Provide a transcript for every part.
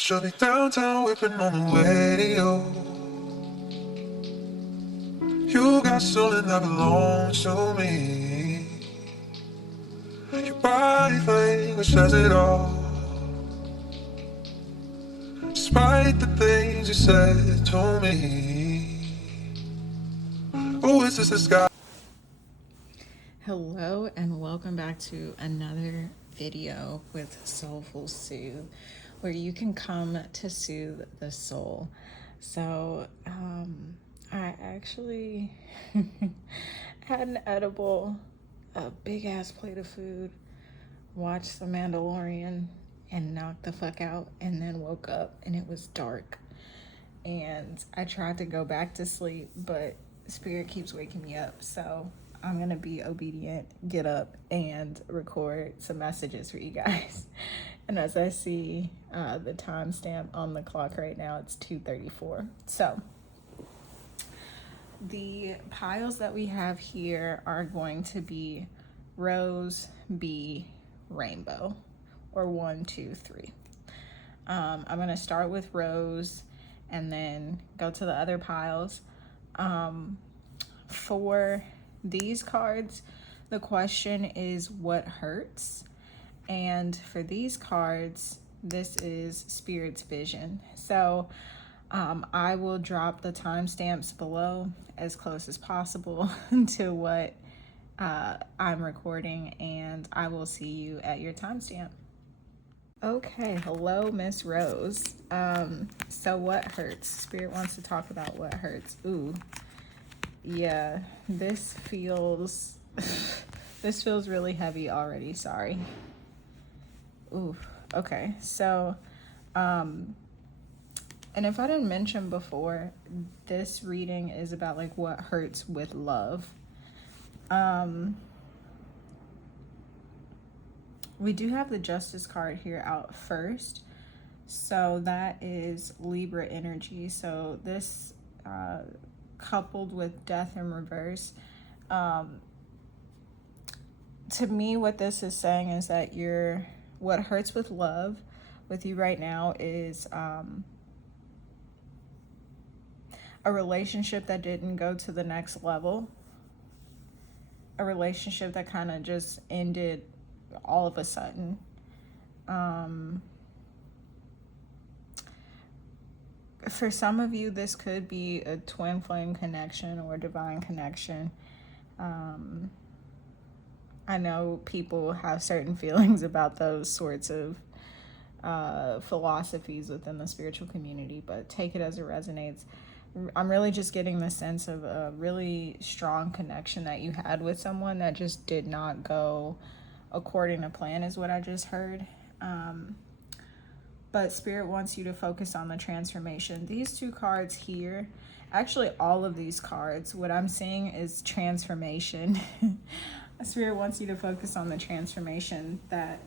She'll be downtown whipping on the radio. You got something that belongs to me. Your body language says it all. Despite the things you said to me. Oh, is this guy? Hello and welcome back to another video with Soulful Soothe, where you can come to soothe the soul. So I actually had an edible, a big ass plate of food, watched The Mandalorian and knocked the fuck out, and then woke up and it was dark. And I tried to go back to sleep, but Spirit keeps waking me up. So I'm going to be obedient, get up, and record some messages for you guys. And as I see the timestamp on the clock right now, it's 2:34. So the piles that we have here are going to be rose, bee, rainbow, or 1, 2, 3. I'm going to start with rose and then go to the other piles. For these cards, the question is what hurts, and for these cards, this is Spirit's vision. So I will drop the timestamps below as close as possible to what I'm recording, and I will see you at your timestamp. Okay, hello, Miss Rose. So what hurts? Spirit wants to talk about what hurts. Ooh, yeah, this feels this feels really heavy already. Sorry. Ooh, okay. So, and if I didn't mention before, this reading is about like what hurts with love. We do have the Justice card here out first. So that is Libra energy. So this coupled with death in reverse. To me, what this is saying is that what hurts with love with you right now is a relationship that didn't go to the next level. A relationship that kind of just ended all of a sudden. For some of you, this could be a twin flame connection or divine connection. I know people have certain feelings about those sorts of philosophies within the spiritual community, but take it as it resonates. I'm really just getting the sense of a really strong connection that you had with someone that just did not go according to plan, is what I just heard. But Spirit wants you to focus on the transformation. These two cards here, actually all of these cards, what I'm seeing is transformation. Spirit wants you to focus on the transformation that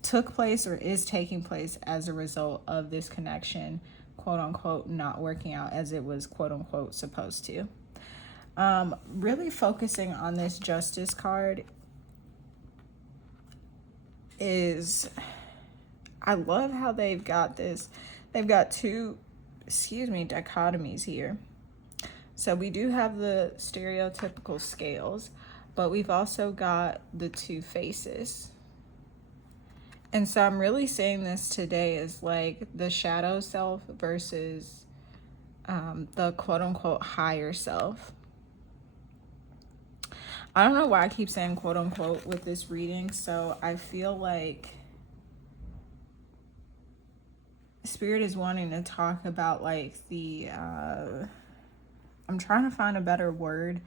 took place or is taking place as a result of this connection, quote unquote, not working out as it was, quote unquote, supposed to. Really focusing on this Justice card is, I love how they've got this. They've got two, dichotomies here. So we do have the stereotypical scales, but we've also got the two faces. And so I'm really saying this today as like the shadow self versus the quote unquote higher self. I don't know why I keep saying quote unquote with this reading. So I feel like Spirit is wanting to talk about like the, I'm trying to find a better word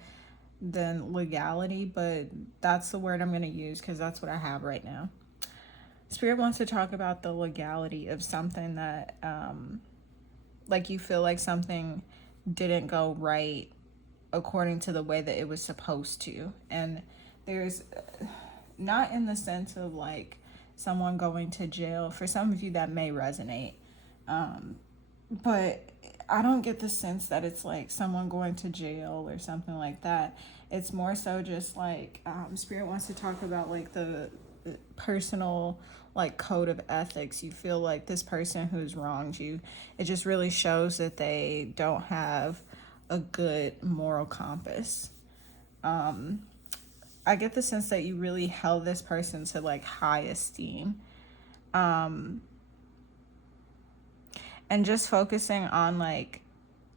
than legality, but that's the word I'm going to use because that's what I have right now. Spirit wants to talk about the legality of something that, like you feel like something didn't go right according to the way that it was supposed to. And there's not in the sense of like someone going to jail. For some of you that may resonate. But I don't get the sense that it's like someone going to jail or something like that. It's more so just like Spirit wants to talk about like the personal like code of ethics. You feel like this person who's wronged you, it just really shows that they don't have a good moral compass. I get the sense that you really held this person to like high esteem. And just focusing on like,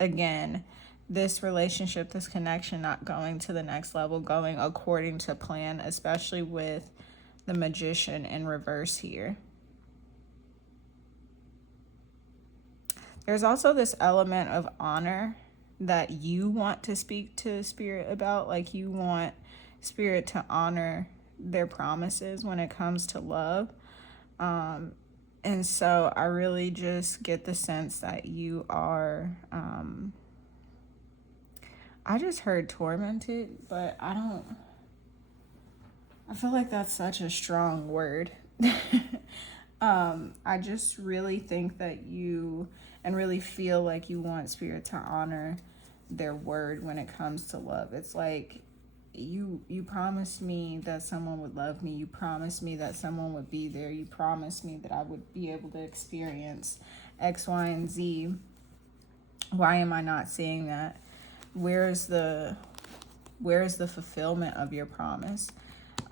again, this relationship, this connection not going to the next level, going according to plan, especially with the Magician in reverse here. There's also this element of honor that you want to speak to Spirit about. Like you want Spirit to honor their promises when it comes to love. And so I really just get the sense that you are, I just heard tormented, but I feel like that's such a strong word. I just really think that you, and really feel like you want Spirit to honor their word when it comes to love. It's like you promised me that someone would love me. You promised me that someone would be there. You promised me that I would be able to experience X, Y, and Z. Why am I not seeing that? Where is the fulfillment of your promise?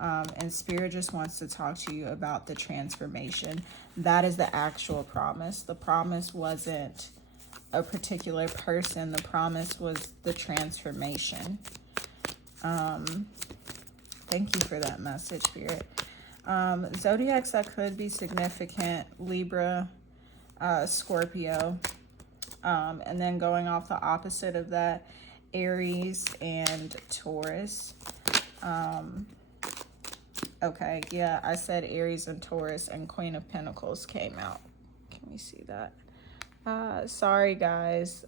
And Spirit just wants to talk to you about the transformation. That is the actual promise. The promise wasn't a particular person. The promise was the transformation. Thank you for that message, Spirit. Zodiacs that could be significant: Libra, Scorpio, and then going off the opposite of that, Aries and Taurus. Okay, yeah, I said Aries and Taurus, and Queen of Pentacles came out. Can we see that? Sorry, guys.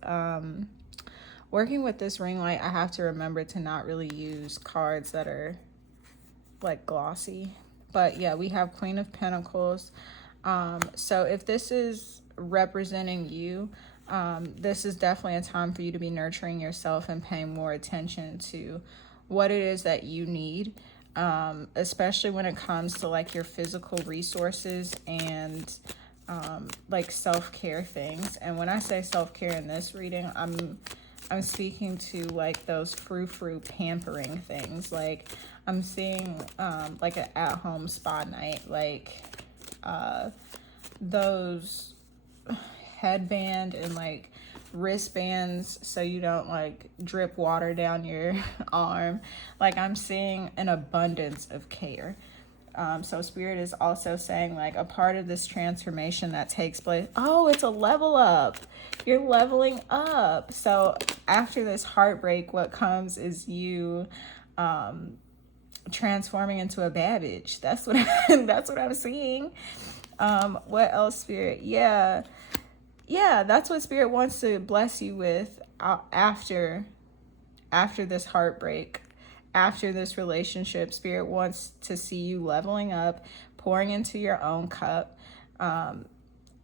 Working with this ring light, I have to remember to not really use cards that are like glossy. But yeah, we have Queen of Pentacles. So if this is representing you, this is definitely a time for you to be nurturing yourself and paying more attention to what it is that you need. Especially when it comes to like your physical resources and like self-care things. And when I say self-care in this reading, I'm speaking to like those frou-frou pampering things. Like I'm seeing like an at-home spa night, like those headband and like wristbands so you don't like drip water down your arm. Like I'm seeing an abundance of care. So Spirit is also saying like a part of this transformation that takes place, oh, it's a level up. You're leveling up. So after this heartbreak, what comes is you transforming into a Babbage. That's what that's what I'm seeing. What else, Spirit? Yeah, that's what Spirit wants to bless you with after this heartbreak, after this relationship. Spirit wants to see you leveling up, pouring into your own cup,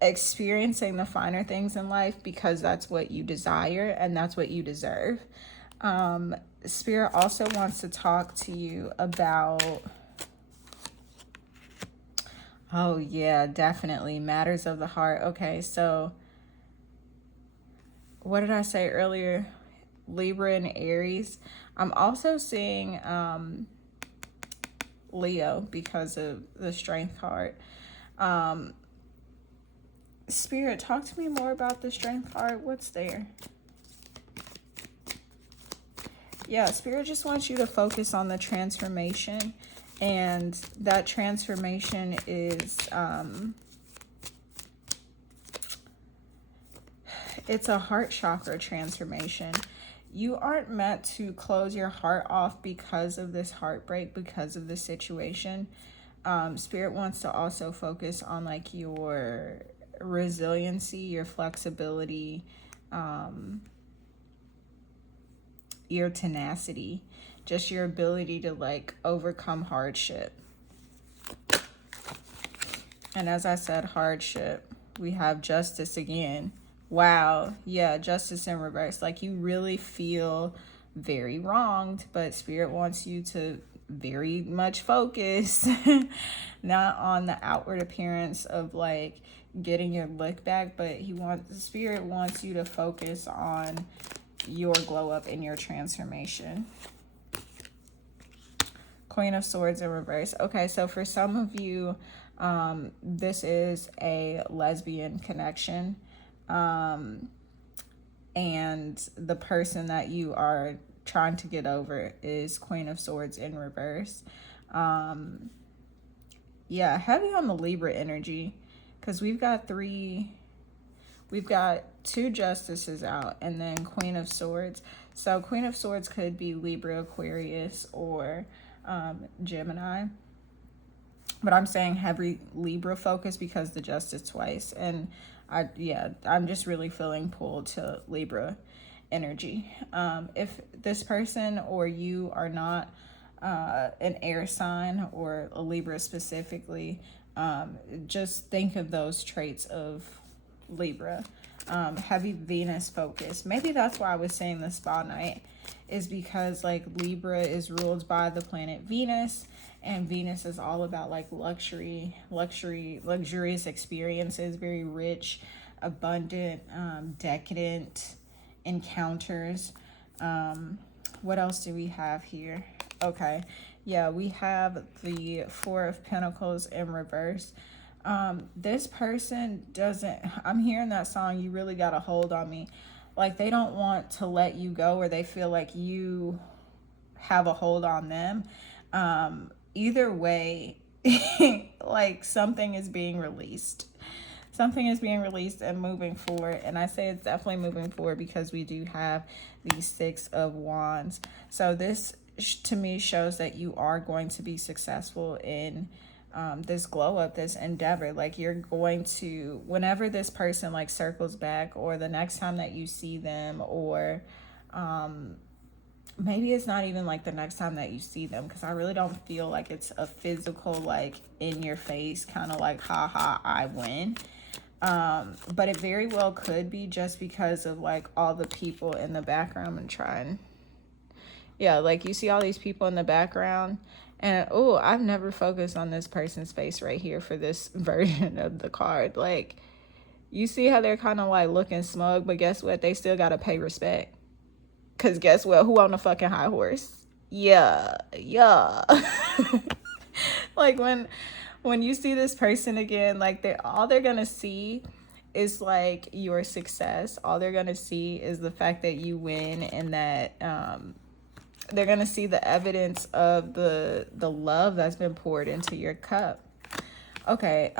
experiencing the finer things in life because that's what you desire and that's what you deserve. Spirit also wants to talk to you about, oh yeah, definitely matters of the heart. Okay, so what did I say earlier? Libra and Aries. I'm also seeing Leo because of the Strength card. Spirit, talk to me more about the Strength card. What's there? Yeah, Spirit just wants you to focus on the transformation, and that transformation is it's a heart chakra transformation. You aren't meant to close your heart off because of this heartbreak, because of the situation. Spirit wants to also focus on like your resiliency, your flexibility, your tenacity, just your ability to like overcome hardship. And as I said, hardship, we have Justice again. Wow, yeah, Justice in reverse. Like you really feel very wronged, but Spirit wants you to very much focused not on the outward appearance of like getting your look back, but the spirit wants you to focus on your glow up and your transformation. Queen of Swords in reverse. Okay, so for some of you, this is a lesbian connection. And the person that you are trying to get over is Queen of Swords in reverse. Yeah, heavy on the Libra energy, because we've got two justices out and then Queen of Swords. So Queen of Swords could be Libra, Aquarius, or Gemini. But I'm saying heavy Libra focus because the Justice twice. And I'm just really feeling pulled to Libra energy. If this person or you are not an air sign or a Libra specifically, just think of those traits of Libra. Heavy Venus focus. Maybe that's why I was saying the spa night, is because like Libra is ruled by the planet Venus, and Venus is all about like luxurious experiences, very rich, abundant, decadent encounters. What else do we have here? Okay, yeah, we have the Four of Pentacles in reverse. This person doesn't, I'm hearing that song, You Really Got a Hold on Me. Like they don't want to let you go, or they feel like you have a hold on them. Either way, like something is being released. Something is being released and moving forward. And I say it's definitely moving forward because we do have the Six of Wands. So this to me shows that you are going to be successful in this glow up, this endeavor. Like you're going to, whenever this person like circles back, or the next time that you see them, or maybe it's not even like the next time that you see them, because I really don't feel like it's a physical, like in your face kind of like, haha, I win. But it very well could be just because of like all the people in the background and trying. Yeah, like you see all these people in the background, and oh, I've never focused on this person's face right here for this version of the card. Like you see how they're kind of like looking smug, but guess what? They still got to pay respect. Because guess what? Who on the fucking high horse? Yeah. Like when you see this person again, like all they're going to see is like your success. All they're going to see is the fact that you win, and that they're going to see the evidence of the love that's been poured into your cup. Okay,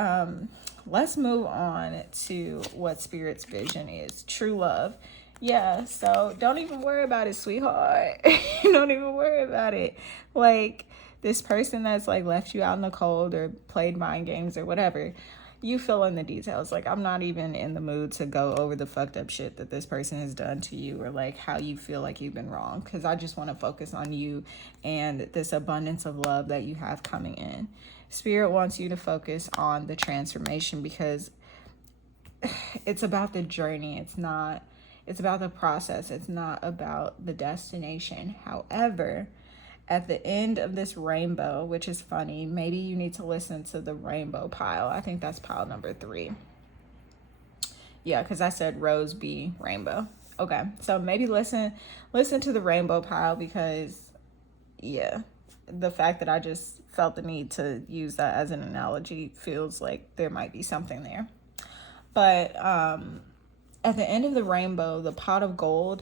let's move on to what Spirit's vision is. True love. Yeah, so don't even worry about it, sweetheart. Don't even worry about it. Like this person that's like left you out in the cold or played mind games or whatever, you fill in the details. Like I'm not even in the mood to go over the fucked up shit that this person has done to you, or like how you feel like you've been wrong, because I just want to focus on you and this abundance of love that you have coming in. Spirit wants you to focus on the transformation, because it's about the journey. It's about the process. It's not about the destination. However, at the end of this rainbow, which is funny, maybe you need to listen to the rainbow pile. I think that's pile number 3. Yeah, because I said rose, B, rainbow. Okay, so maybe listen to the rainbow pile, because yeah, the fact that I just felt the need to use that as an analogy feels like there might be something there. But at the end of the rainbow, the pot of gold,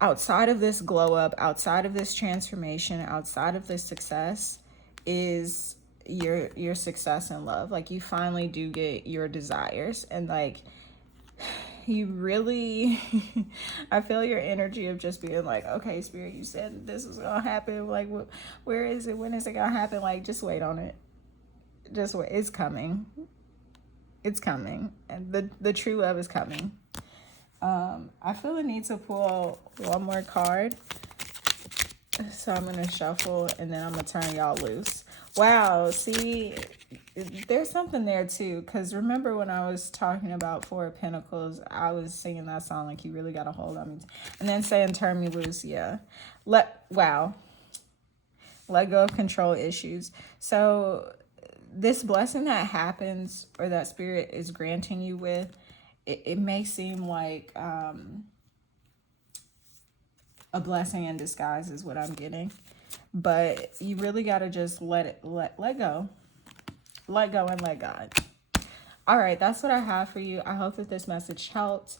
outside of this glow up, outside of this transformation, outside of this success, is your success in love. Like you finally do get your desires, and like you really I feel your energy of just being like, okay, Spirit, you said this was gonna happen. Like where is it? When is it gonna happen? Like just wait on it. Just wait. It's coming. It's coming, and the true love is coming. I feel the need to pull one more card, so I'm gonna shuffle and then I'm gonna turn y'all loose. Wow, see, there's something there too, because remember when I was talking about Four of Pentacles, I was singing that song like You Really Got a Hold on Me, and then saying turn me loose. Yeah, wow, Let go of control issues. So this blessing that happens or that spirit is granting you with, it may seem like a blessing in disguise is what I'm getting. But you really got to just let go. Let go and let God. All right, that's what I have for you. I hope that this message helped.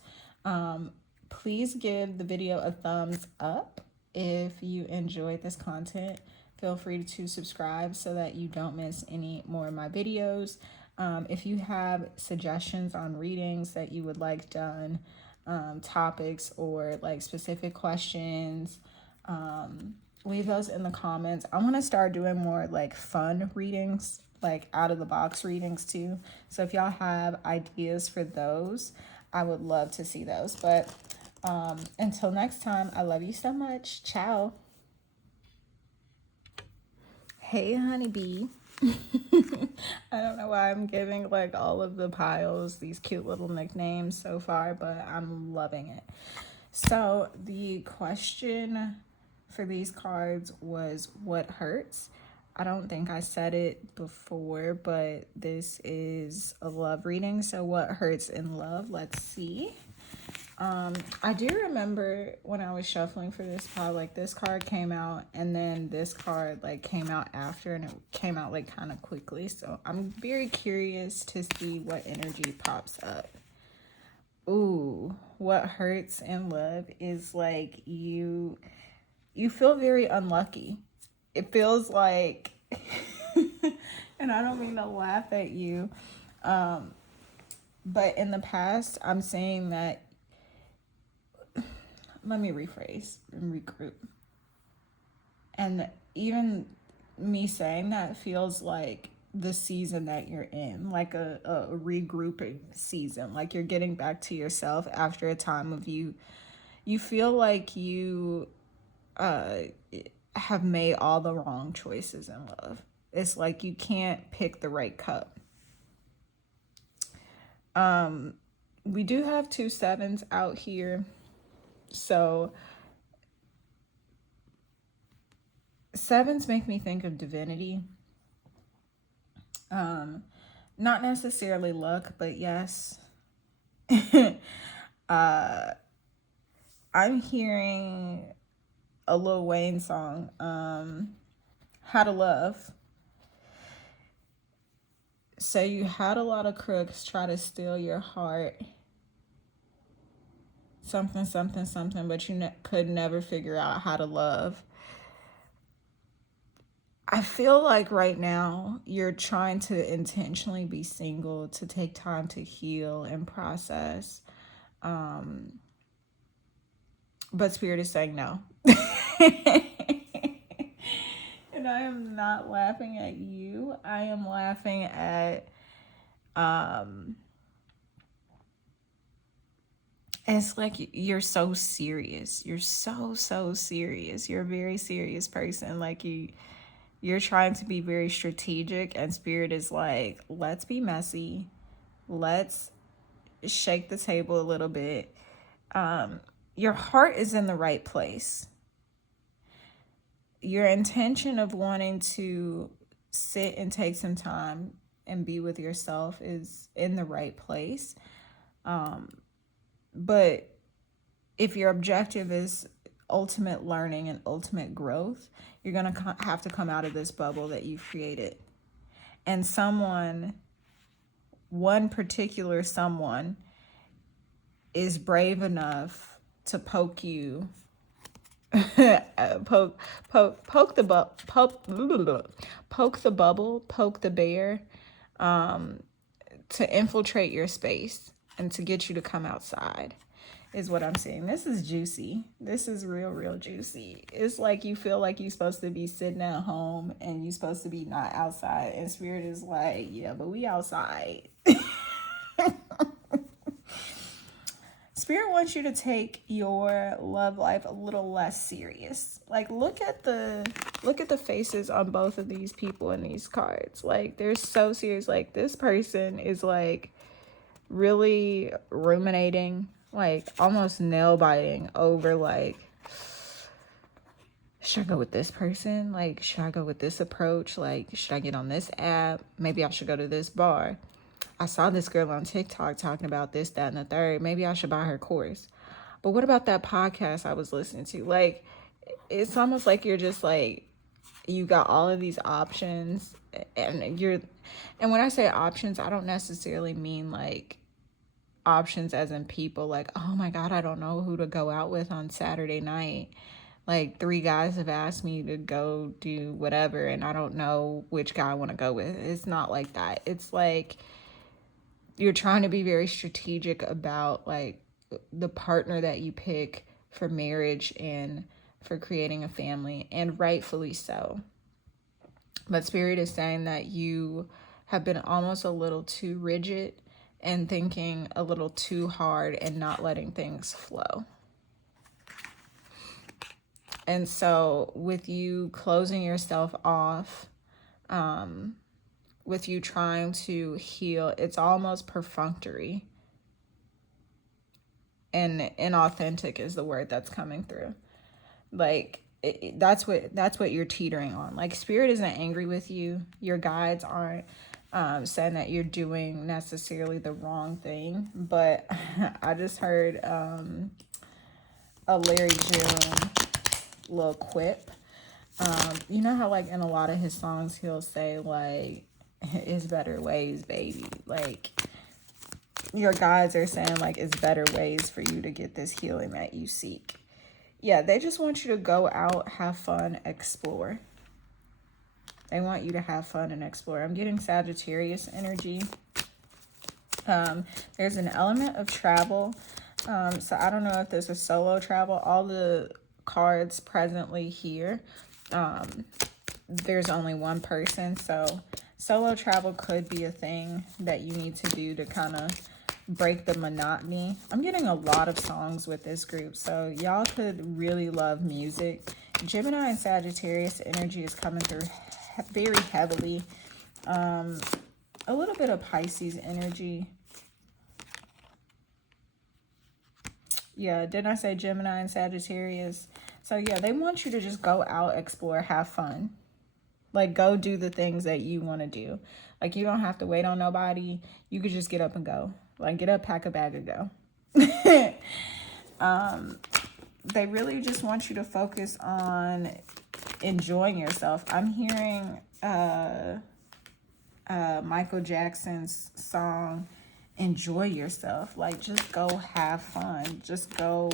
Please give the video a thumbs up if you enjoyed this content. Feel free to subscribe so that you don't miss any more of my videos. If you have suggestions on readings that you would like done, topics or like specific questions, leave those in the comments. I want to start doing more like fun readings, like out of the box readings too. So if y'all have ideas for those, I would love to see those. But until next time, I love you so much. Ciao. Hey, honeybee. I don't know why I'm giving like all of the piles these cute little nicknames so far, but I'm loving it. So the question for these cards was, what hurts? I don't think I said it before, but this is a love reading. So what hurts in love? Let's see. I do remember when I was shuffling for this pile, like this card came out and then this card like came out after, and it came out like kind of quickly. So I'm very curious to see what energy pops up. Ooh, what hurts in love is like you feel very unlucky. It feels like, and I don't mean to laugh at you, but in the past, I'm saying that, let me rephrase and regroup. And even me saying that feels like the season that you're in, like a regrouping season, like you're getting back to yourself after a time of you feel like you have made all the wrong choices in love. It's like you can't pick the right cup. We do have 2 sevens out here. So sevens make me think of divinity. Not necessarily luck, but yes. I'm hearing a Lil Wayne song, How to Love. So you had a lot of crooks try to steal your heart. Something, something, something, but you could never figure out how to love. I feel like right now you're trying to intentionally be single to take time to heal and process. But Spirit is saying no. And I am not laughing at you. I am laughing at it's like you're so serious. You're so serious. You're a very serious person. Like you're trying to be very strategic, and Spirit is like, let's be messy. Let's shake the table a little bit. Your heart is in the right place. Your intention of wanting to sit and take some time and be with yourself is in the right place. But if your objective is ultimate learning and ultimate growth, you're going to have to come out of this bubble that you've created. And one particular someone is brave enough to poke you, poke the bubble, poke the bear, to infiltrate your space and to get you to come outside is what I'm seeing. This is juicy. This is real juicy. It's like you feel like you're supposed to be sitting at home and you're supposed to be not outside, and Spirit is like, yeah, but we outside. Spirit wants you to take your love life a little less serious. Like look at the faces on both of these people in these cards. Like they're so serious. Like this person is like really ruminating, like almost nail biting over like should I go with this person? Like, should I go with this approach? Like, should I get on this app? Maybe I should go to this bar. I saw this girl on TikTok talking about this, that, and the third. Maybe I should buy her course. But what about that podcast I was listening to? Like, it's almost like you're just like, you got all of these options, and when I say options, I don't necessarily mean like options as in people, like, oh my God, I don't know who to go out with on Saturday night. Like 3 guys have asked me to go do whatever, and I don't know which guy I want to go with. It's not like that. It's like you're trying to be very strategic about like the partner that you pick for marriage and for creating a family, and rightfully so. But Spirit is saying that you have been almost a little too rigid and thinking a little too hard and not letting things flow. And so with you closing yourself off, with you trying to heal, it's almost perfunctory. And inauthentic is the word that's coming through. Like, that's what you're teetering on. Like, Spirit isn't angry with you. Your guides aren't saying that you're doing necessarily the wrong thing. But I just heard a Larry June little quip. You know how like in a lot of his songs he'll say like, it's better ways, baby. Like, your guides are saying like it's better ways for you to get this healing that you seek. Yeah, they just want you to go out, have fun, explore. They want you to have fun and explore. I'm getting Sagittarius energy. There's an element of travel. So I don't know if this is solo travel. All the cards presently here, there's only one person. So solo travel could be a thing that you need to do to kind of break the monotony. I'm getting a lot of songs with this group, so y'all could really love music. Gemini and Sagittarius energy is coming through very heavily. A little bit of Pisces energy. Yeah, didn't I say Gemini and Sagittarius? So yeah, they want you to just go out, explore, have fun. Like, go do the things that you want to do. Like, you don't have to wait on nobody. You could just get up and go. Like, get up, pack a bag, and go. They really just want you to focus on enjoying yourself. I'm hearing Michael Jackson's song, Enjoy Yourself. Like, just go have fun. Just go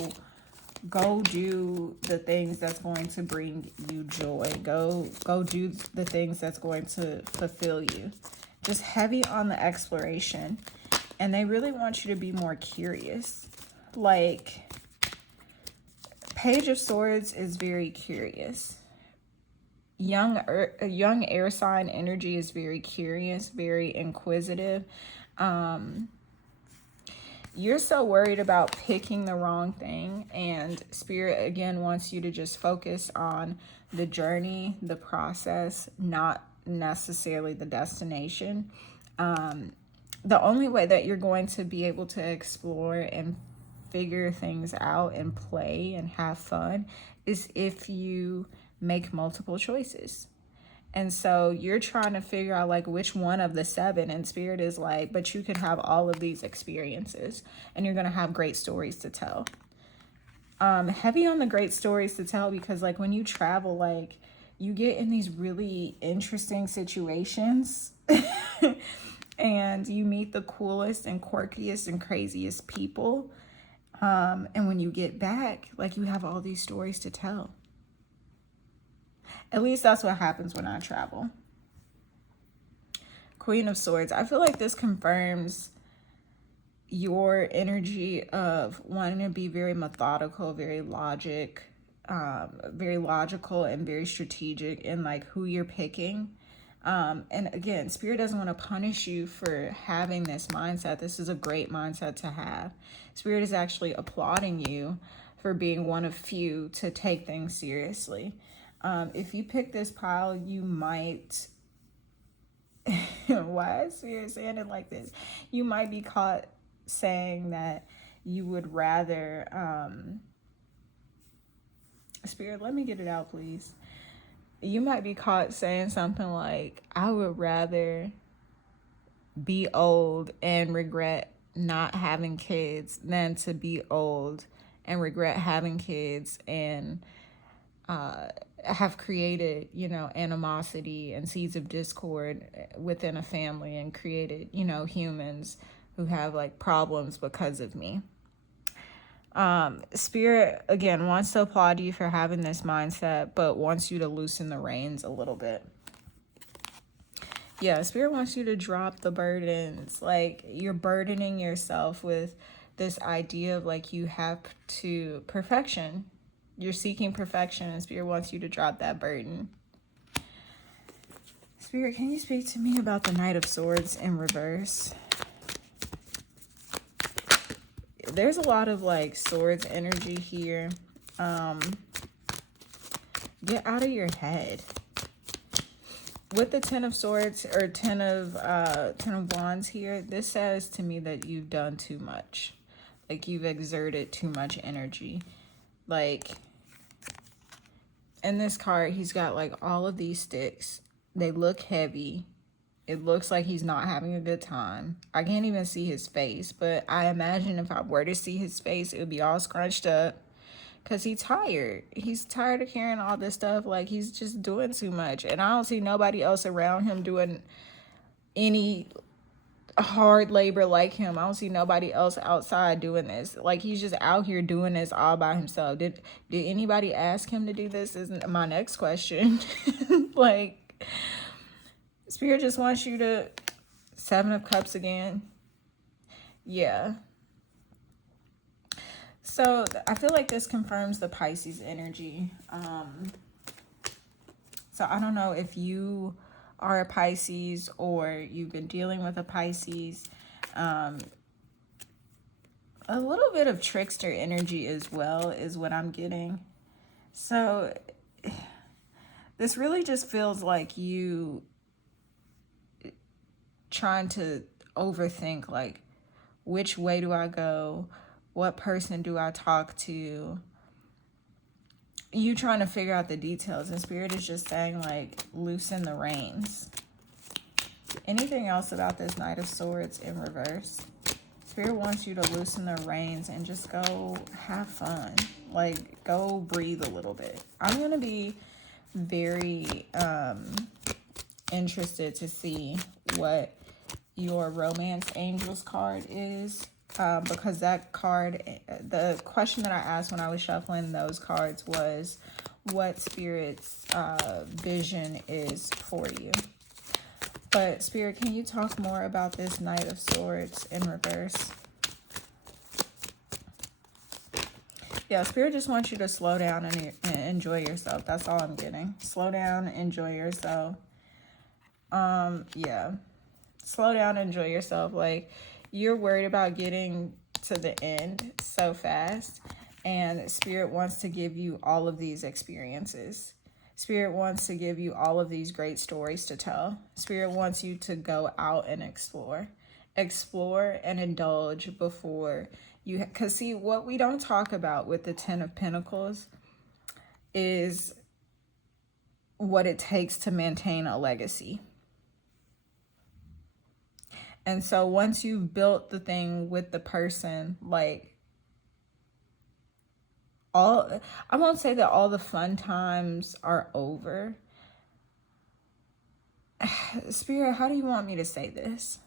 do the things that's going to bring you joy. Go do the things that's going to fulfill you. Just heavy on the exploration. And they really want you to be more curious. Like, Page of Swords is very curious. Young air sign energy is very curious, very inquisitive. You're so worried about picking the wrong thing, and Spirit again wants you to just focus on the journey, the process, not necessarily the destination. The only way that you're going to be able to explore and figure things out and play and have fun is if you make multiple choices. And so you're trying to figure out like which one of the 7, and Spirit is like, but you could have all of these experiences and you're going to have great stories to tell. Heavy on the great stories to tell, because like when you travel, like you get in these really interesting situations and you meet the coolest and quirkiest and craziest people. And when you get back, like you have all these stories to tell. At least that's what happens when I travel. Queen of Swords. I feel like this confirms your energy of wanting to be very methodical, very logical, and very strategic in like who you're picking. And again, Spirit doesn't want to punish you for having this mindset. This is a great mindset to have. Spirit is actually applauding you for being one of few to take things seriously. If you pick this pile, you might, why is Spirit saying it like this? You might be caught saying that you would rather Spirit, let me get it out, please. You might be caught saying something like, I would rather be old and regret not having kids than to be old and regret having kids and have created, animosity and seeds of discord within a family and created, humans who have like problems because of me. Spirit, again, wants to applaud you for having this mindset, but wants you to loosen the reins a little bit. Yeah, Spirit wants you to drop the burdens. Like, you're burdening yourself with this idea of like you have to perfection. You're seeking perfection, and Spirit wants you to drop that burden. Spirit, can you speak to me about the Knight of Swords in reverse? There's a lot of like swords energy here. Get out of your head. With the Ten of Swords or Ten of Wands here, this says to me that you've done too much. Like, you've exerted too much energy. Like, in this card, he's got like all of these sticks. They look heavy. It looks like he's not having a good time. I can't even see his face, but I imagine if I were to see his face, it would be all scrunched up. Because he's tired. He's tired of carrying all this stuff. Like, he's just doing too much. And I don't see nobody else around him doing any hard labor like him. I don't see nobody else outside doing this. Like, he's just out here doing this all by himself. Did anybody ask him to do this? Isn't my next question. Like, Spirit just wants you to... Seven of Cups again. Yeah. So I feel like this confirms the Pisces energy. So I don't know if you are a Pisces or you've been dealing with a Pisces. A little bit of trickster energy as well is what I'm getting. So this really just feels like you trying to overthink, like, which way do I go? What person do I talk to? You trying to figure out the details. And Spirit is just saying, like, loosen the reins. Anything else about this Knight of Swords in reverse? Spirit wants you to loosen the reins and just go have fun. Like, go breathe a little bit. I'm going to be very interested to see what your Romance Angels card is. Because that card, the question that I asked when I was shuffling those cards was what Spirit's vision is for you. But Spirit, can you talk more about this Knight of Swords in reverse? Yeah, Spirit just wants you to slow down and enjoy yourself. That's all I'm getting. Slow down, enjoy yourself. Yeah. Slow down, enjoy yourself. Like, you're worried about getting to the end so fast, and Spirit wants to give you all of these experiences. Spirit wants to give you all of these great stories to tell. Spirit wants you to go out and explore and indulge before you, because see, what we don't talk about with the Ten of Pentacles is what it takes to maintain a legacy. And so once you've built the thing with the person, like, I won't say that all the fun times are over. Spirit, how do you want me to say this?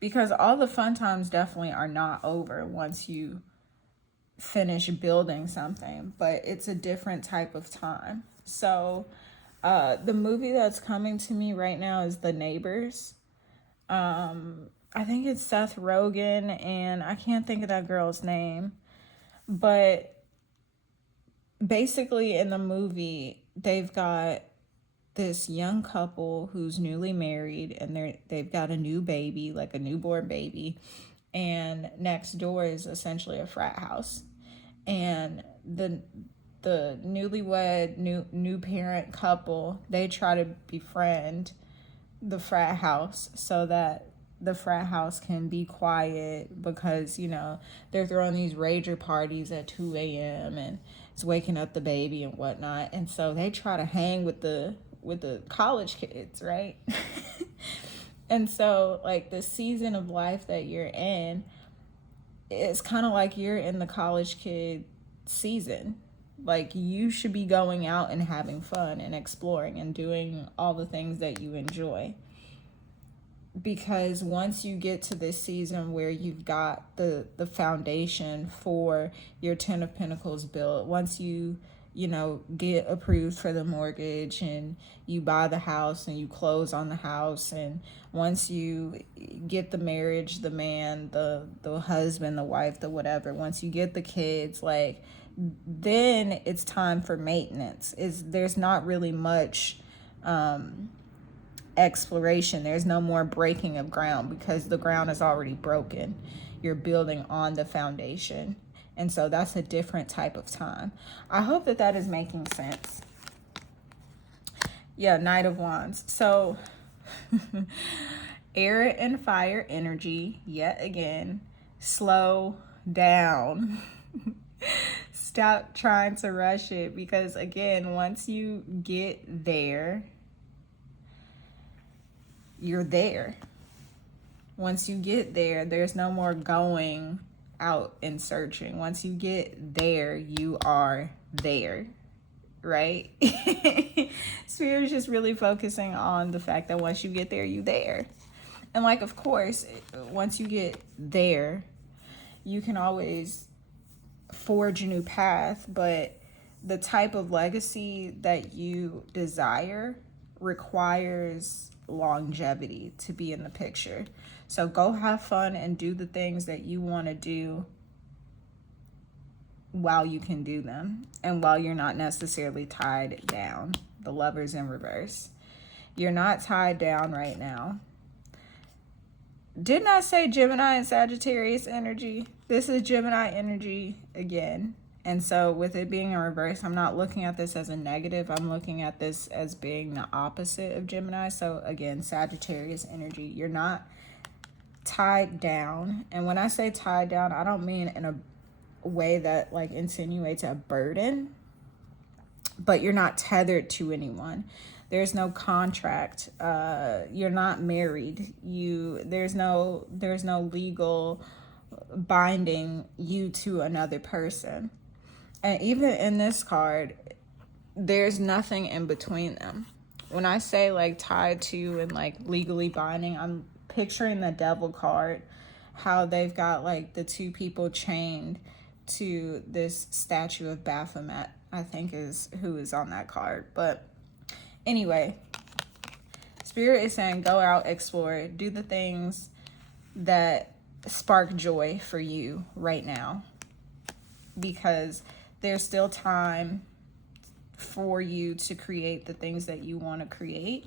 Because all the fun times definitely are not over once you finish building something, but it's a different type of time. So the movie that's coming to me right now is The Neighbors. I think it's Seth Rogen, and I can't think of that girl's name. But basically in the movie, they've got this young couple who's newly married, and they've got a new baby, like a newborn baby. And next door is essentially a frat house. And the newlywed new parent couple, they try to befriend the frat house so that the frat house can be quiet because, you know, they're throwing these rager parties at 2 a.m. and it's waking up the baby and whatnot. And so they try to hang with the college kids, right? And so like the season of life that you're in, it's kind of like you're in the college kid season. Like you should be going out and having fun and exploring and doing all the things that you enjoy. Because once you get to this season where you've got the foundation for your 10 of Pentacles built, once you know, get approved for the mortgage and you buy the house and you close on the house, and once you get the marriage, the man, the husband, the wife, the whatever, once you get the kids, like, then it's time for maintenance. There's not really much exploration. There's no more breaking of ground because the ground is already broken. You're building on the foundation. And so that's a different type of time. I hope that that is making sense. Yeah, Knight of Wands. So air and fire energy, yet again, slow down. Stop trying to rush it, because again, once you get there, you're there. Once you get there, there's no more going out and searching. Once you get there, you are there, right? Spirit is just really focusing on the fact that once you get there, you there. And like, of course, once you get there, you can always forge a new path, but the type of legacy that you desire requires longevity to be in the picture. So go have fun and do the things that you want to do while you can do them and while you're not necessarily tied down. The Lover's in reverse. You're not tied down right now. Didn't I say Gemini and Sagittarius energy? This is Gemini energy again. And so with it being in reverse, I'm not looking at this as a negative. I'm looking at this as being the opposite of Gemini. So again, Sagittarius energy. You're not tied down. And when I say tied down, I don't mean in a way that like insinuates a burden, but you're not tethered to anyone. There's no contract. You're not married. There's no legal binding you to another person. And even in this card, there's nothing in between them. When I say like tied to and like legally binding, I'm picturing the Devil card, how they've got like the two people chained to this statue of Baphomet, I think is who is on that card. But anyway, Spirit is saying go out, explore, do the things that spark joy for you right now, because there's still time for you to create the things that you want to create.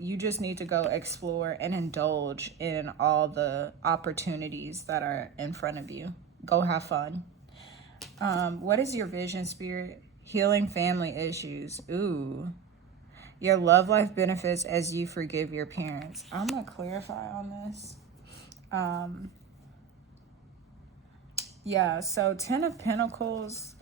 You just need to go explore and indulge in all the opportunities that are in front of you. Go have fun. What is your vision, Spirit? Healing family issues. Ooh. Your love life benefits as you forgive your parents. I'm going to clarify on this. Yeah, so 10 of Pentacles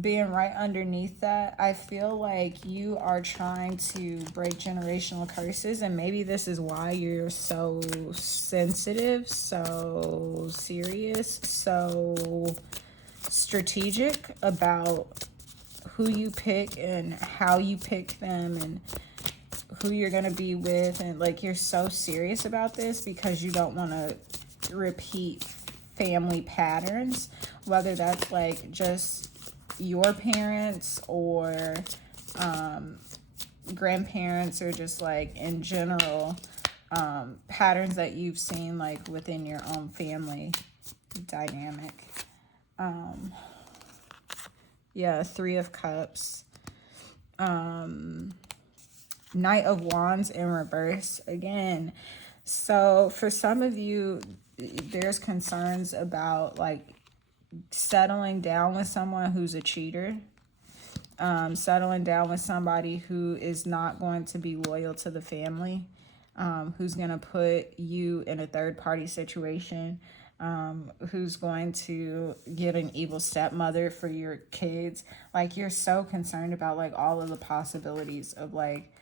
being right underneath that, I feel like you are trying to break generational curses, and maybe this is why you're so sensitive, so serious, so strategic about who you pick and how you pick them and who you're going to be with. And like, you're so serious about this because you don't want to repeat family patterns, whether that's like just your parents or grandparents, or just like in general patterns that you've seen like within your own family dynamic. Yeah, 3 of Cups. Knight of Wands in reverse again. So for some of you, there's concerns about like settling down with someone who's a cheater, settling down with somebody who is not going to be loyal to the family. who's going to put you in a third party situation, who's going to get an evil stepmother for your kids. Like, you're so concerned about like all of the possibilities of like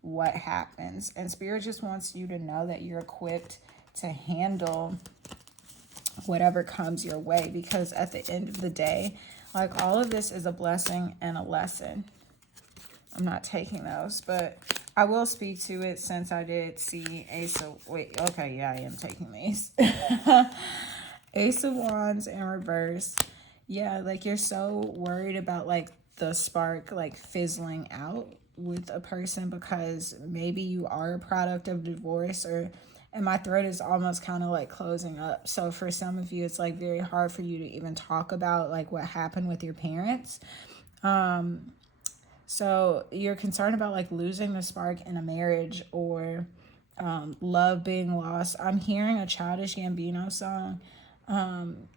what happens. And Spirit just wants you to know that you're equipped to handle whatever comes your way, because at the end of the day, like, all of this is a blessing and a lesson. I'm not taking those, but I will speak to it since I did see Ace of... Wait, okay, yeah, I am taking these. Ace of Wands in reverse. Yeah, like, you're so worried about, like, the spark, like, fizzling out with a person because maybe you are a product of divorce, or... And my throat is almost kind of like closing up. So for some of you, it's like very hard for you to even talk about like what happened with your parents. So you're concerned about like losing the spark in a marriage, or love being lost. I'm hearing a Childish Gambino song.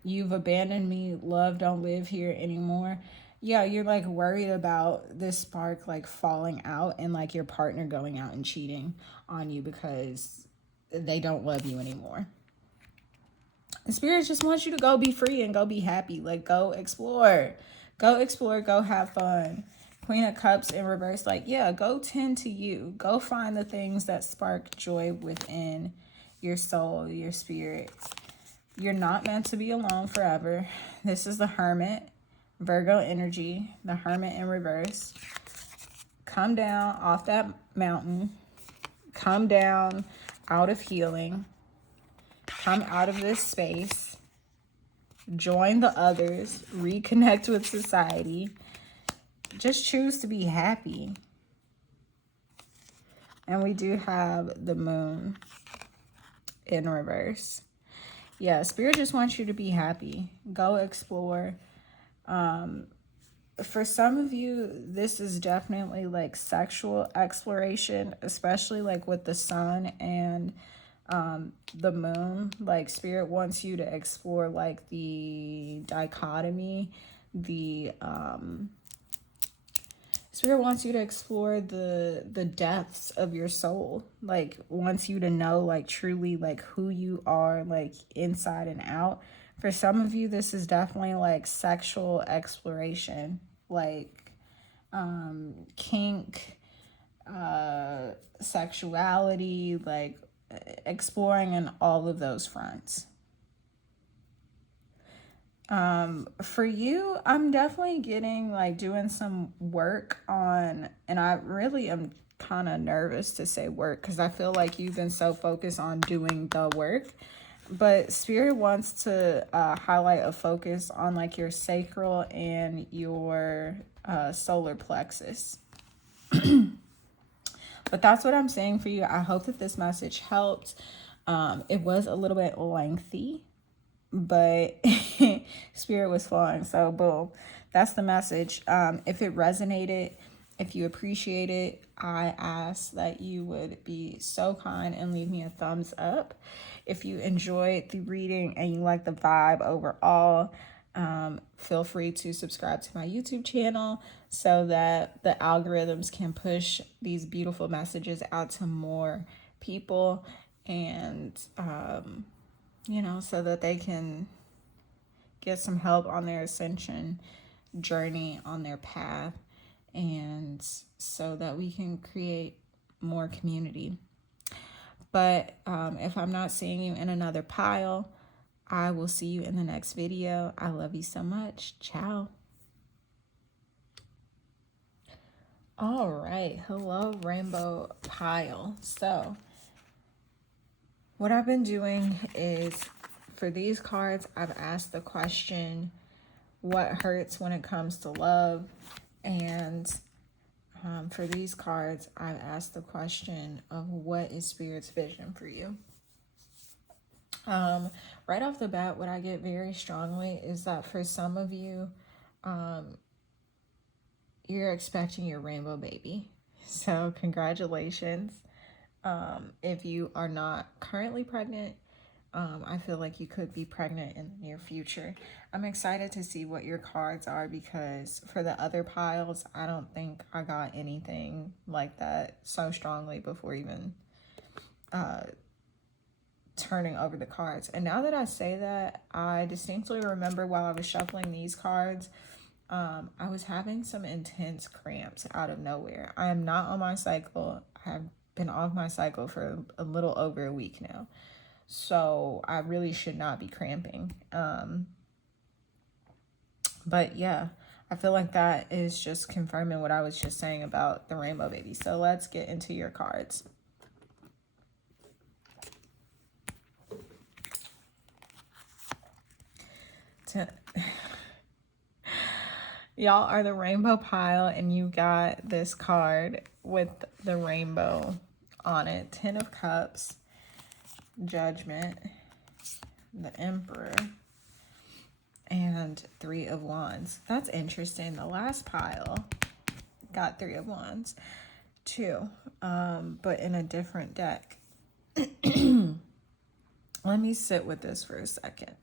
You've abandoned me, love don't live here anymore. Yeah, you're like worried about this spark like falling out and like your partner going out and cheating on you because they don't love you anymore. And Spirit just wants you to go be free and go be happy. Like, go explore. Go explore, go have fun. Queen of Cups in reverse, like, yeah, go tend to you. Go find the things that spark joy within your soul, your spirit. You're not meant to be alone forever. This is the Hermit, Virgo energy, the Hermit in reverse. Come down off that mountain. Come down out of healing. Come out of this space. Join the others. Reconnect with society. Just choose to be happy. And we do have the Moon in reverse. Yeah, Spirit just wants you to be happy. Go explore. For some of you, this is definitely like sexual exploration, especially like with the sun and the moon. Like, Spirit wants you to explore like the dichotomy, Spirit wants you to explore the depths of your soul. Like, wants you to know like truly like who you are, like inside and out. For some of you, this is definitely like sexual exploration, like kink, sexuality, like exploring in all of those fronts. For you, I'm definitely getting like doing some work on, and I really am kind of nervous to say work because I feel like you've been so focused on doing the work. But Spirit wants to highlight a focus on like your sacral and your solar plexus. But that's what I'm saying for you. I hope that this message helped. It was a little bit lengthy, but Spirit was flowing. So boom, that's the message. If it resonated, if you appreciate it, I ask that you would be so kind and leave me a thumbs up. If you enjoyed the reading and you like the vibe overall, feel free to subscribe to my YouTube channel so that the algorithms can push these beautiful messages out to more people, and so that they can get some help on their ascension journey, on their path, and so that we can create more community. But if I'm not seeing you in another pile, I will see you in the next video. I love you so much. Ciao. All right. Hello, Rainbow Pile. So what I've been doing is, for these cards, I've asked the question, what hurts when it comes to love? And for these cards, I've asked the question of, what is Spirit's vision for you? Right off the bat, what I get very strongly is that for some of you, you're expecting your rainbow baby. So congratulations. If you are not currently pregnant, I feel like you could be pregnant in the near future. I'm excited to see what your cards are, because for the other piles, I don't think I got anything like that so strongly before even turning over the cards. And now that I say that, I distinctly remember while I was shuffling these cards, I was having some intense cramps out of nowhere. I am not on my cycle. I have been off my cycle for a little over a week now. So I really should not be cramping. But yeah, I feel like that is just confirming what I was just saying about the rainbow baby. So let's get into your cards. Y'all are the rainbow pile, and you got this card with the rainbow on it. 10 of Cups, Judgment, the Emperor, and 3 of Wands. That's interesting. The last pile got 3 of Wands too, but in a different deck. Let me sit with this for a second.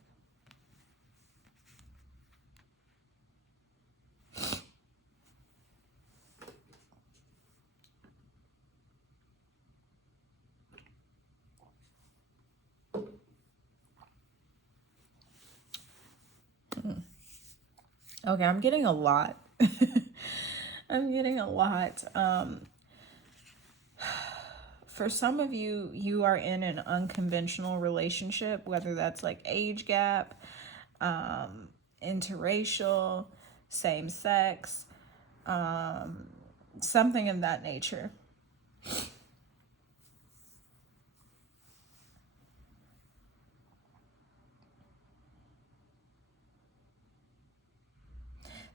Okay, I'm getting a lot. I'm getting a lot. For some of you, you are in an unconventional relationship, whether that's like age gap, interracial, same sex, something of that nature.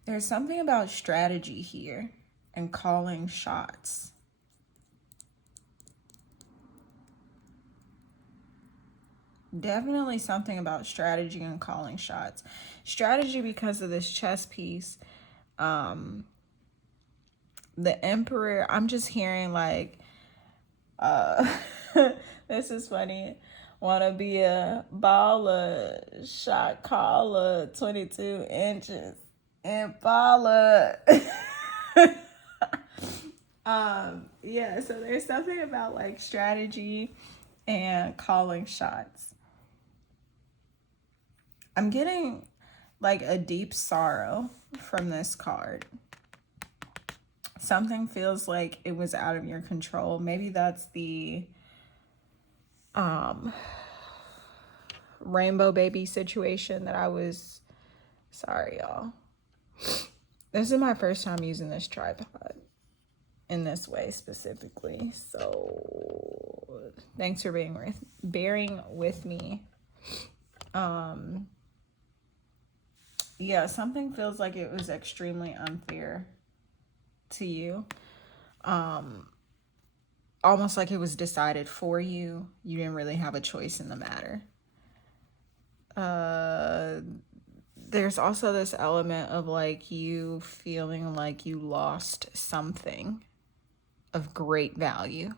There's something about strategy here and calling shots. Definitely something about strategy and calling shots. Strategy because of this chess piece. The Emperor, I'm just hearing like, this is funny. Wanna be a baller, shot caller, 22 inches. Impala. Yeah, so there's something about like strategy and calling shots. I'm getting like a deep sorrow from this card. Something feels like it was out of your control. Maybe that's the rainbow baby situation that I was, sorry y'all. This is my first time using this tripod in this way specifically. So thanks for bearing with me. Yeah, something feels like it was extremely unfair to you. Almost like it was decided for you. You didn't really have a choice in the matter. There's also this element of like you feeling like you lost something of great value.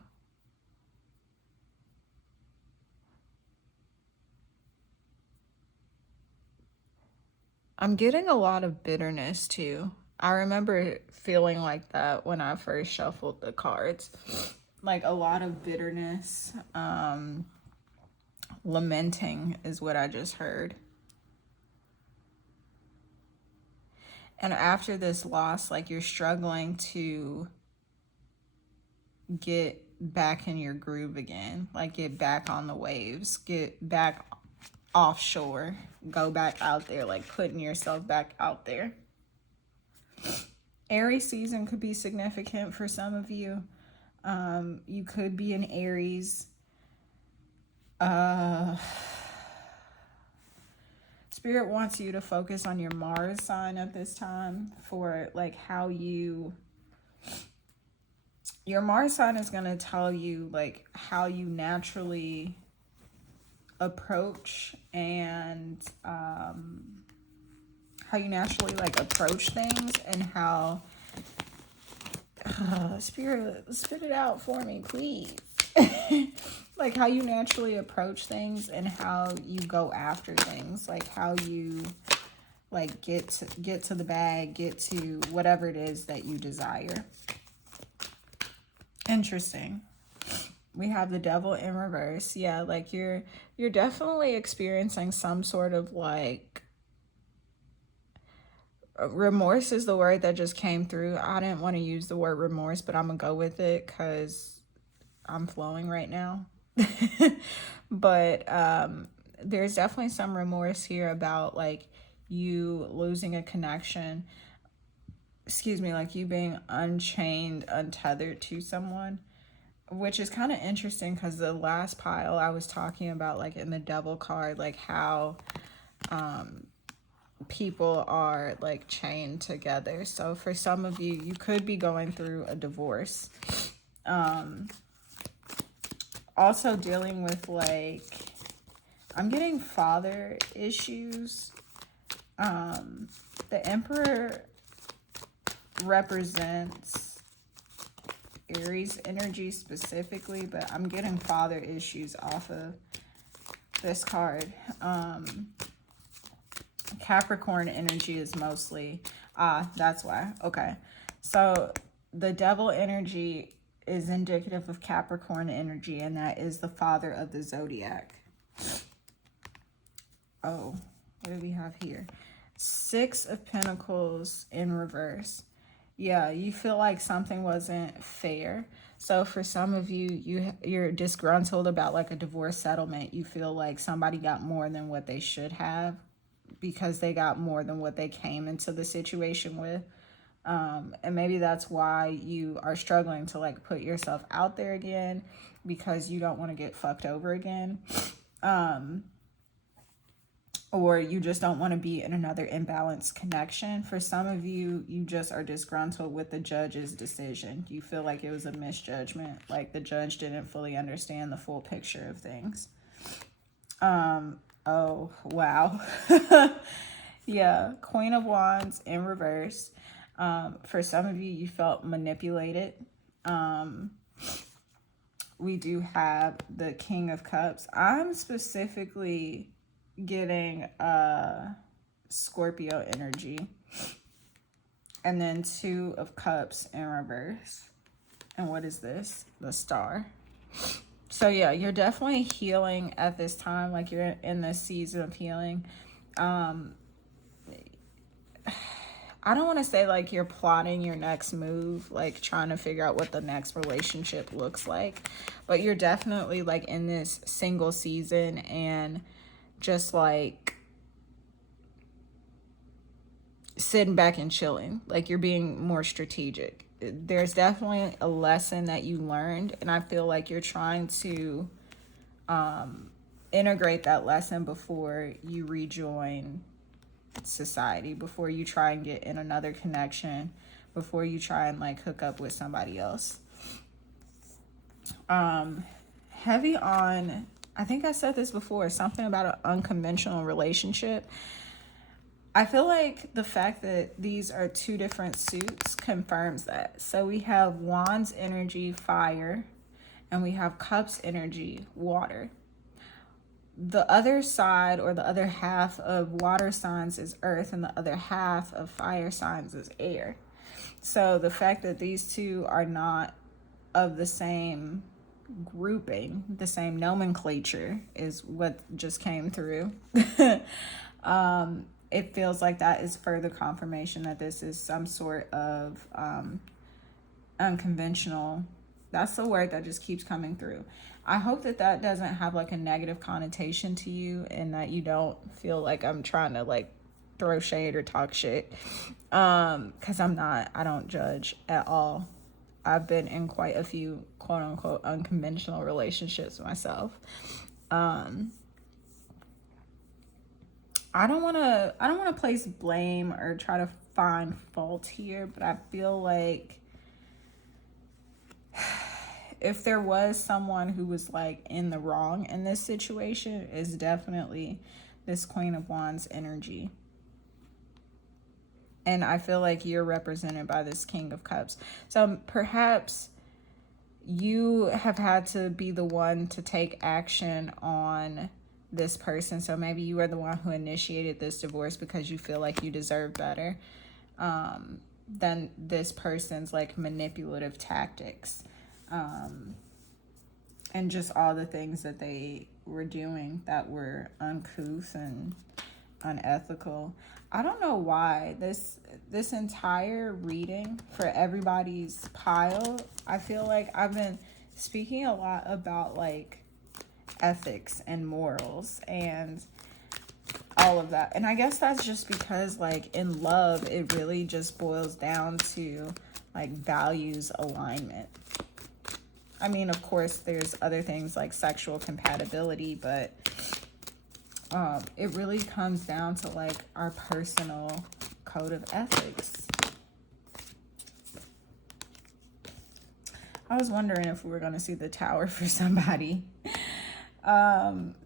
I'm getting a lot of bitterness too. I remember feeling like that when I first shuffled the cards. Like a lot of bitterness, lamenting is what I just heard. And after this loss, like you're struggling to get back in your groove again, like get back on the waves, get back offshore, go back out there, like putting yourself back out there. Aries season could be significant for some of you. You could be in Aries. Spirit wants you to focus on your Mars sign at this time for like how your Mars sign is going to tell you like how you naturally approach and how you naturally like approach things and how Spirit, spit it out for me, please. Like how you naturally approach things and how you go after things, like how you like get to the bag, get to whatever it is that you desire. Interesting. We have the devil in reverse. Yeah, like you're definitely experiencing some sort of like remorse is the word that just came through. I didn't want to use the word remorse, but I'm gonna go with it because I'm flowing right now. But there's definitely some remorse here about like you losing a connection. Excuse me, like you being unchained, untethered to someone, which is kind of interesting because the last pile I was talking about, like in the devil card, like how people are like chained together. So for some of you, you could be going through a divorce. Also dealing with like, I'm getting father issues. The Emperor represents Aries energy specifically, but I'm getting father issues off of this card. Capricorn energy is mostly, that's why. Okay. So the devil energy is indicative of Capricorn energy, and that is the father of the zodiac. Oh, what do we have here? Six of Pentacles in reverse. Yeah, you feel like something wasn't fair. So for some of you, you're disgruntled about like a divorce settlement. You feel like somebody got more than what they should have because they got more than what they came into the situation with. And maybe that's why you are struggling to like put yourself out there again because you don't want to get fucked over again. Or you just don't want to be in another imbalanced connection. For some of you, you just are disgruntled with the judge's decision. You feel like it was a misjudgment, like the judge didn't fully understand the full picture of things. Oh, wow. Yeah, Queen of Wands in reverse. For some of you, you felt manipulated. We do have the King of Cups. I'm specifically getting Scorpio energy, and then Two of Cups in reverse. And what is this? The Star. So yeah, you're definitely healing at this time, like you're in this season of healing. I don't want to say like you're plotting your next move, like trying to figure out what the next relationship looks like, but you're definitely like in this single season and just like sitting back and chilling, like you're being more strategic. There's definitely a lesson that you learned, and I feel like you're trying to integrate that lesson before you rejoin society, before you try and get in another connection, before you try and like hook up with somebody else. Heavy on, I think I said this before, something about an unconventional relationship. I feel like the fact that these are two different suits confirms that. So we have Wands energy, fire, and we have Cups energy, water. The other side, or the other half of water signs, is earth, and the other half of fire signs is air. So the fact that these two are not of the same grouping, the same nomenclature, is what just came through. It feels like that is further confirmation that this is some sort of unconventional. That's the word that just keeps coming through. I hope that that doesn't have like a negative connotation to you, and that you don't feel like I'm trying to like throw shade or talk shit. Because I'm not. I don't judge at all. I've been in quite a few quote unquote unconventional relationships myself. I don't want to place blame or try to find fault here, but I feel like if there was someone who was like in the wrong in this situation, is definitely this Queen of Wands energy. And I feel like you're represented by this King of Cups. So perhaps you have had to be the one to take action on this person. So maybe you are the one who initiated this divorce because you feel like you deserve better than this person's like manipulative tactics. and just all the things that they were doing that were uncouth and unethical. I don't know why this entire reading for everybody's pile, I feel like I've been speaking a lot about like ethics and morals and all of that. And I guess that's just because like in love it really just boils down to like values alignment. I mean, of course there's other things like sexual compatibility, but it really comes down to like our personal code of ethics. I was wondering if we were going to see the tower for somebody.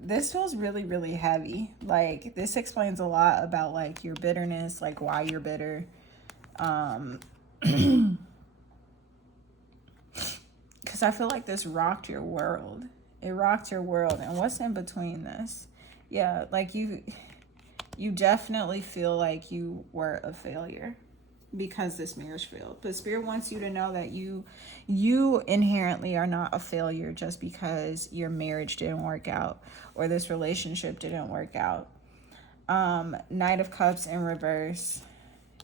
This feels really, really heavy. Like, this explains a lot about like your bitterness, like why you're bitter. Because I feel like this rocked your world. It rocked your world. And what's in between this? Yeah, like you definitely feel like you were a failure because this marriage failed. But Spirit wants you to know that you inherently are not a failure just because your marriage didn't work out or this relationship didn't work out. Knight of Cups in reverse.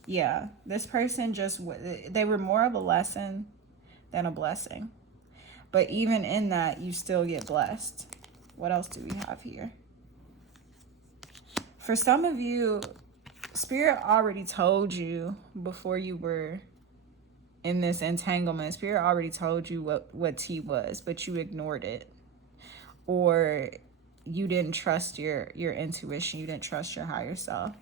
Yeah, this person they were more of a lesson than a blessing. But even in that, you still get blessed. What else do we have here? For some of you, Spirit already told you before you were in this entanglement. Spirit already told you what tea was, but you ignored it. Or you didn't trust your intuition. You didn't trust your higher self.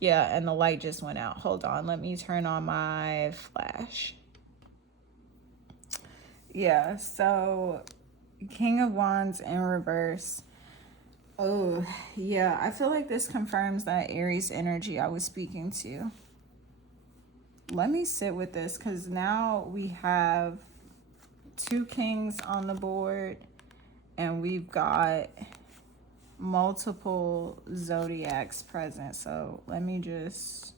Yeah, and the light just went out. Hold on. Let me turn on my flash. Yeah, so King of Wands in reverse. Oh, yeah. I feel like this confirms that Aries energy I was speaking to. Let me sit with this because now we have 2 kings on the board and we've got multiple zodiacs present. So let me just...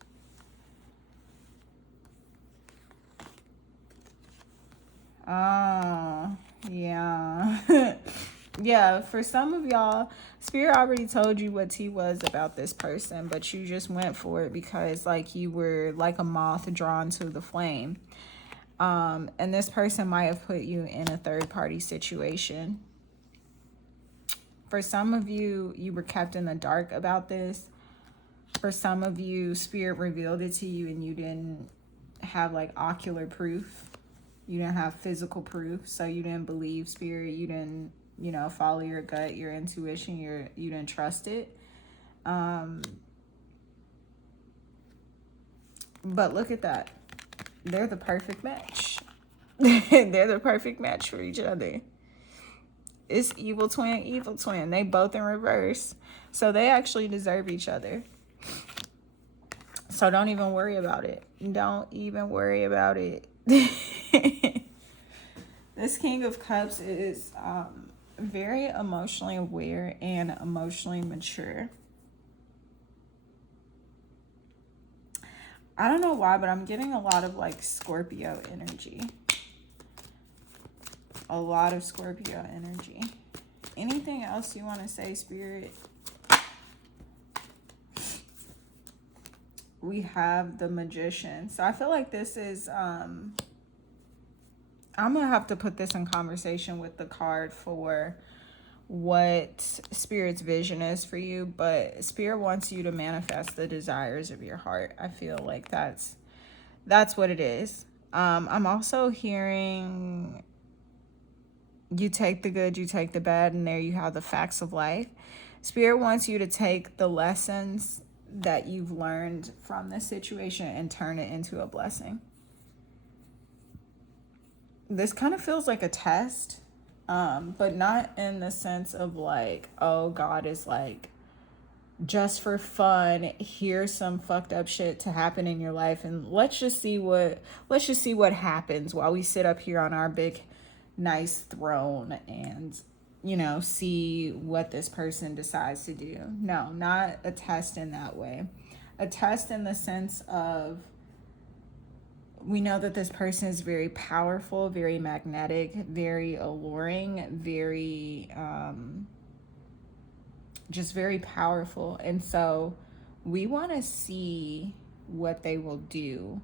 Oh, yeah. Yeah, for some of y'all, Spirit already told you what tea was about this person, but you just went for it because like you were like a moth drawn to the flame. And this person might have put you in a third-party situation. For some of you, you were kept in the dark about this. For some of you, Spirit revealed it to you and you didn't have like ocular proof. You didn't have physical proof, so you didn't believe Spirit. You didn't, follow your gut, your intuition. You didn't trust it. But look at that. They're the perfect match. They're the perfect match for each other. It's evil twin, evil twin. They both in reverse. So they actually deserve each other. So don't even worry about it. Don't even worry about it. This King of Cups is very emotionally aware and emotionally mature. I don't know why, but I'm getting a lot of like Scorpio energy. A lot of Scorpio energy. Anything else you want to say, Spirit? We have the Magician. So I feel like this is... I'm going to have to put this in conversation with the card for what Spirit's vision is for you. But Spirit wants you to manifest the desires of your heart. I feel like that's what it is. I'm also hearing you take the good, you take the bad, and there you have the facts of life. Spirit wants you to take the lessons that you've learned from this situation and turn it into a blessing. This kind of feels like a test, but not in the sense of like, oh, God is like, just for fun, here's some fucked up shit to happen in your life, and let's just see what happens while we sit up here on our big, nice throne and see what this person decides to do. No, not a test in that way. A test in the sense of we know that this person is very powerful, very magnetic, very alluring, very just very powerful. And so we want to see what they will do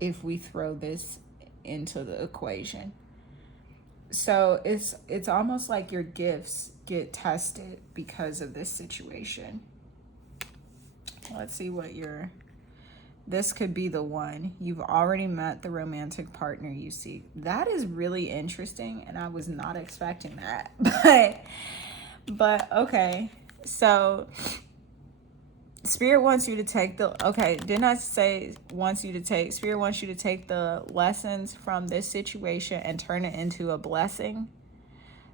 if we throw this into the equation. So it's almost like your gifts get tested because of this situation. Let's see what this could be the one. You've already met the romantic partner you seek. That is really interesting, and I was not expecting that. But okay. So Spirit wants you to take didn't I say Spirit wants you to take the lessons from this situation and turn it into a blessing.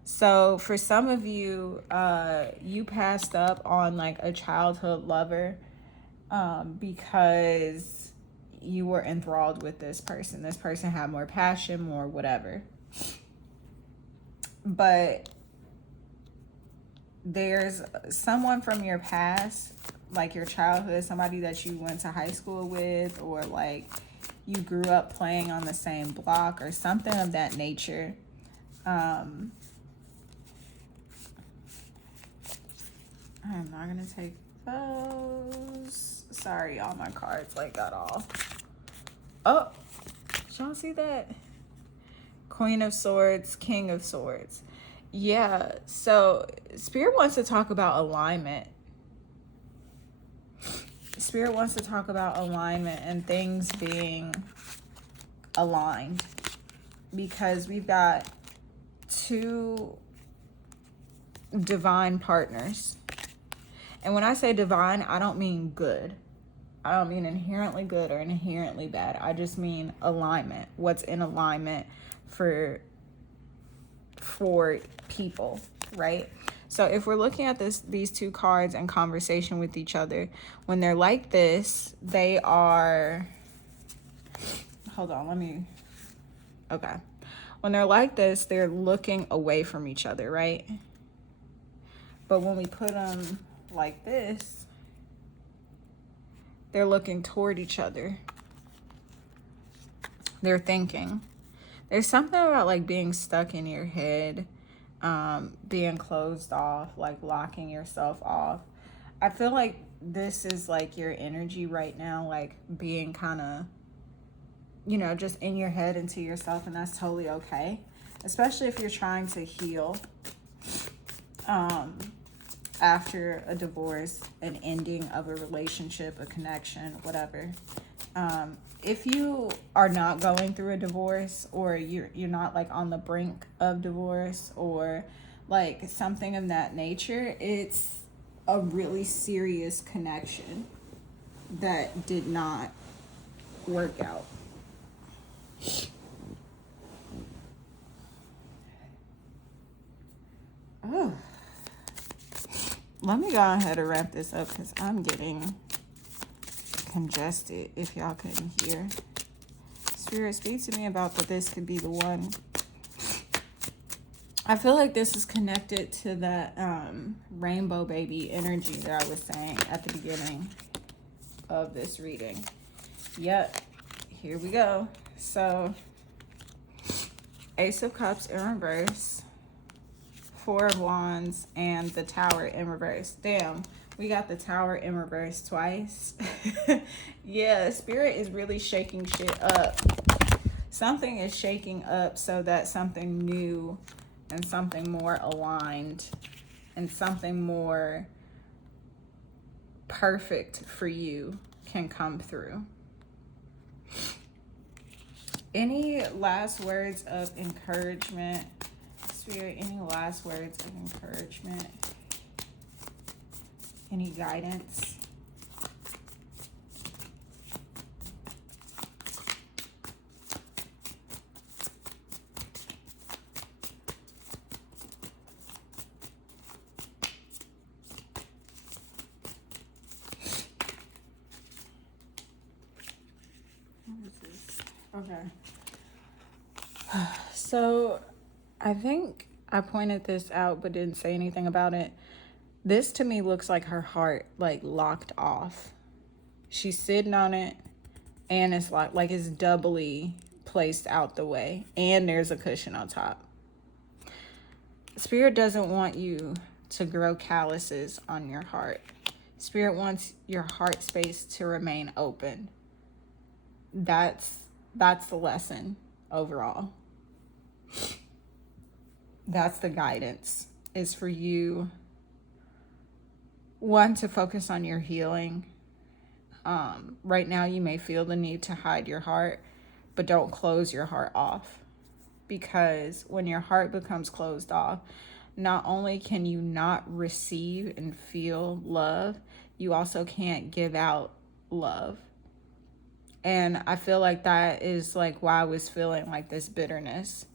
So for some of you, you passed up on like a childhood lover because you were enthralled with this person. This person had more passion, more whatever. But there's someone from your past, like your childhood, somebody that you went to high school with, or like you grew up playing on the same block or something of that nature. I'm not gonna take those. Sorry, all my cards like got off. Oh, did y'all see that? Queen of Swords, King of Swords. Yeah, so Spirit wants to talk about alignment. Spirit wants to talk about alignment and things being aligned, because we've got two divine partners. And when I say divine, I don't mean good. I don't mean inherently good or inherently bad. I just mean alignment. What's in alignment for people, right? So if we're looking at these two cards in conversation with each other, when they're like this, they are, hold on, okay. When they're like this, they're looking away from each other, right? But when we put them like this, they're looking toward each other. They're thinking. There's something about like being stuck in your head, being closed off, like locking yourself off. I feel like this is like your energy right now, like being kind of, just in your head and to yourself, and that's totally okay. Especially if you're trying to heal after a divorce, an ending of a relationship, a connection, whatever. If you are not going through a divorce, or you're not like on the brink of divorce, or like something of that nature, it's a really serious connection that did not work out. Oh, let me go ahead and wrap this up because I'm getting congested, if y'all couldn't hear. Spirit, speak to me about that this could be the one. I feel like this is connected to that rainbow baby energy that I was saying at the beginning of this reading. Yep, here we go. So, Ace of Cups in reverse, Four of Wands, and the Tower in reverse. Damn, we got the Tower in reverse twice. Yeah, Spirit is really shaking shit up. Something is shaking up so that something new and something more aligned and something more perfect for you can come through. Any last words of encouragement? Spirit, any last words of encouragement? Any guidance? What is this? Okay. So I think I pointed this out but didn't say anything about it. This to me looks like her heart like locked off. She's sitting on it and it's like it's doubly placed out the way, and there's a cushion on top. Spirit doesn't want you to grow calluses on your heart. Spirit wants your heart space to remain open. That's the lesson overall. That's the guidance, is for you, one, to focus on your healing. Right now you may feel the need to hide your heart, but don't close your heart off. Because when your heart becomes closed off, not only can you not receive and feel love, you also can't give out love. And I feel like that is like why I was feeling like this bitterness.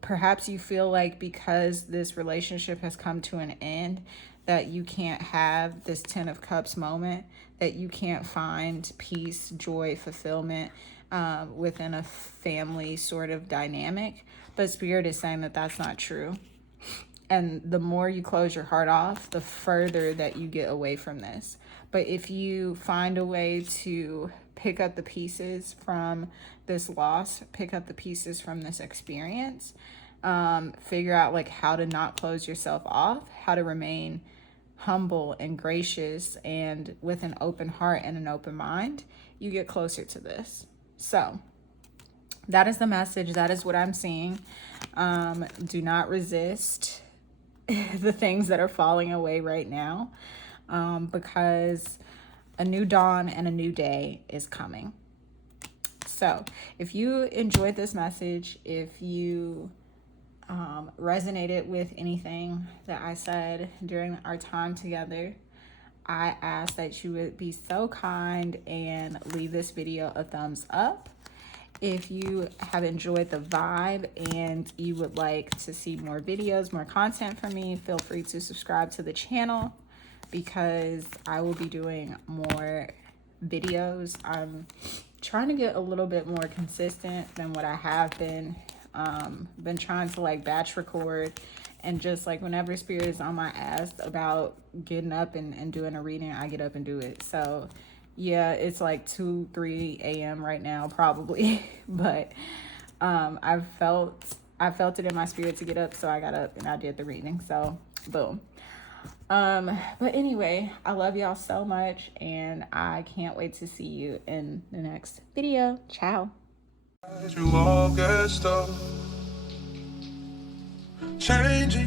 Perhaps you feel like because this relationship has come to an end, that you can't have this 10 of Cups moment, that you can't find peace, joy, fulfillment within a family sort of dynamic. But Spirit is saying that that's not true. And the more you close your heart off, the further that you get away from this. But if you find a way to pick up the pieces from this loss, pick up the pieces from this experience, figure out like how to not close yourself off, how to remain humble and gracious and with an open heart and an open mind, you get closer to this. So that is the message. That is what I'm seeing. Do not resist the things that are falling away right now, because a new dawn and a new day is coming. So if you enjoyed this message, if you resonated with anything that I said during our time together, I ask that you would be so kind and leave this video a thumbs up. If you have enjoyed the vibe and you would like to see more videos, more content from me, feel free to subscribe to the channel, because I will be doing more videos. I'm trying to get a little bit more consistent than what I have been. Been trying to like batch record, and just like whenever Spirit is on my ass about getting up and doing a reading, I get up and do it. So yeah, it's like 2-3 a.m. right now probably, but I felt it in my spirit to get up, so I got up and I did the reading. So boom. But anyway, I love y'all so much, and I can't wait to see you in the next video. Ciao. You all get stuck changing